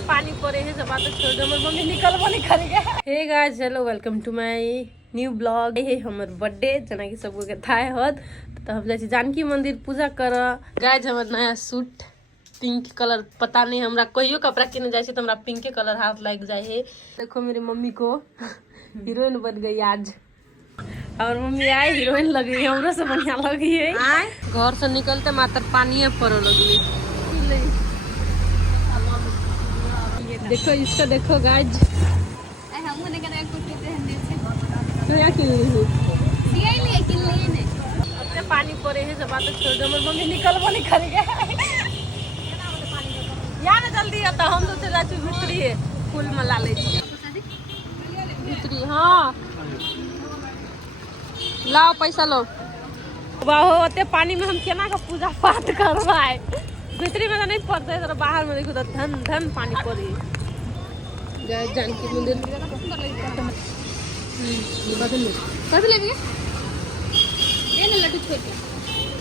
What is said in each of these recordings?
पानी पड़े है सब बात छोड़ दो, मम्मी निकलबो नहीं करेगा। Hey guys, hello, welcome to my new blog. ये हमर बर्थडे जना कि सब के थाय हत, तो हम जाए जानकी मंदिर पूजा कर। गाइस हमर नया सूट पिंक कलर, पता नहीं हमरा कहियो कपड़ा किने जाए तो हमरा पिंक कलर हाथ लग जाए है। देखो मेरी मम्मी को हीरोइन बन गई आज, और मम्मी आए हीरोइन लगी है, हमरो से बढ़िया लगी है। घर से निकलते मात्र पानी पड़ो लगली। देखो इसका, देखो गाइज अपने पानी पड़े है सब बात छोड़ दो, मम्मी निकलबो नहीं करेगा। या ना जल्दी आता, हम तो चला भीतरी है फूल में ला ले भीतरी। हाँ लाओ पैसा लो। वाहो ओते पानी में हम केना का पूजा पाठ करवाए, भीतरी में तो नहीं पड़ते है, तो बाहर में देखो तो धन धन पानी पड़ी। जय जानकी मंदिर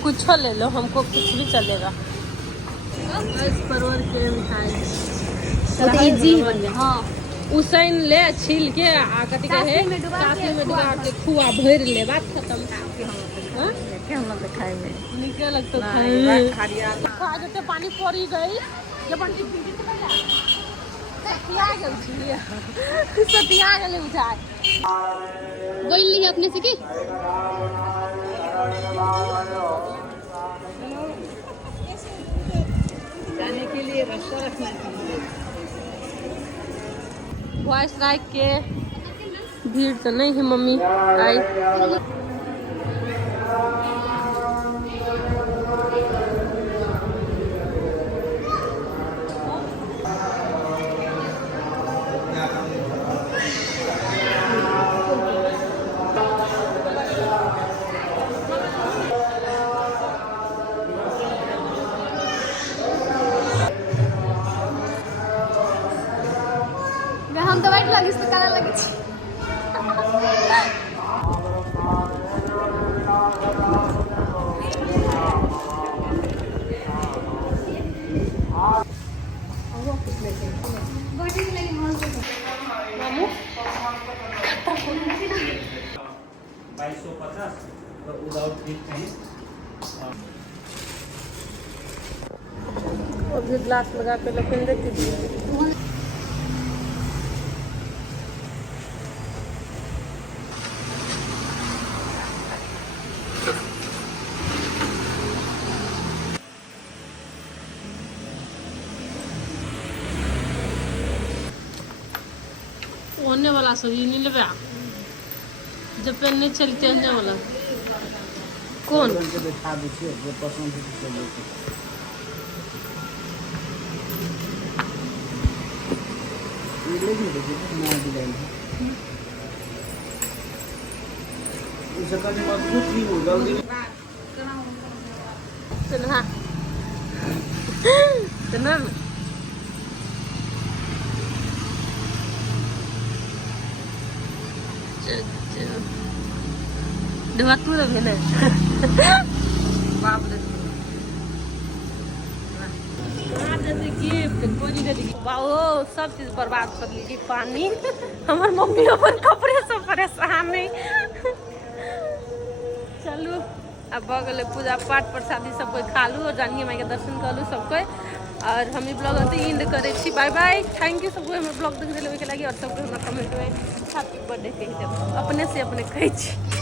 कुछ ले लो, हमको कुछ भी चलेगा। परवर के मिठाई इजी बन गया। हाँ उसन ले छील के कथी कहे चाशनी में डुबा के खुआ भर ले, बात खत्म। हम लोग खाएंगे निकल लगता है खा जते पानी पड़ी गई जब बंटी सतिया गई सतिया गले उठाए बोल ली अपने से की जाने के लिए रास्ता रखना चाहिए। वॉइस लाइक के भीड़ तो नहीं है, मम्मी आई। हम तो वाइट लगी तो काला लगी ग्लास लगा के लपेट देती। होने वाला सब ये नहीं लेवे जब पेन नहीं चलते होने वाला कौन बैठा दीजिए जो पसंद है। तू लगे ना बाप रे गिफ्ट वाओ सब चीज बर्बाद कर लीजिए। पानी हमार मम्मी अपन कपड़े सब परेशान नहीं। चलू अब बगल पूजा पाठ प्रसादी सब कोई खा लू और जानकी माई के दर्शन कर लू सब कोई, और हम ई ब्लॉग अति इंड करे छी। बाय बाय, थैंक यू सबको हमर ब्लॉग देखे के लगी, और सबको हमरा कमेंट में हैप्पी बर्थडे कहि देब, अपने से अपने कहि छी।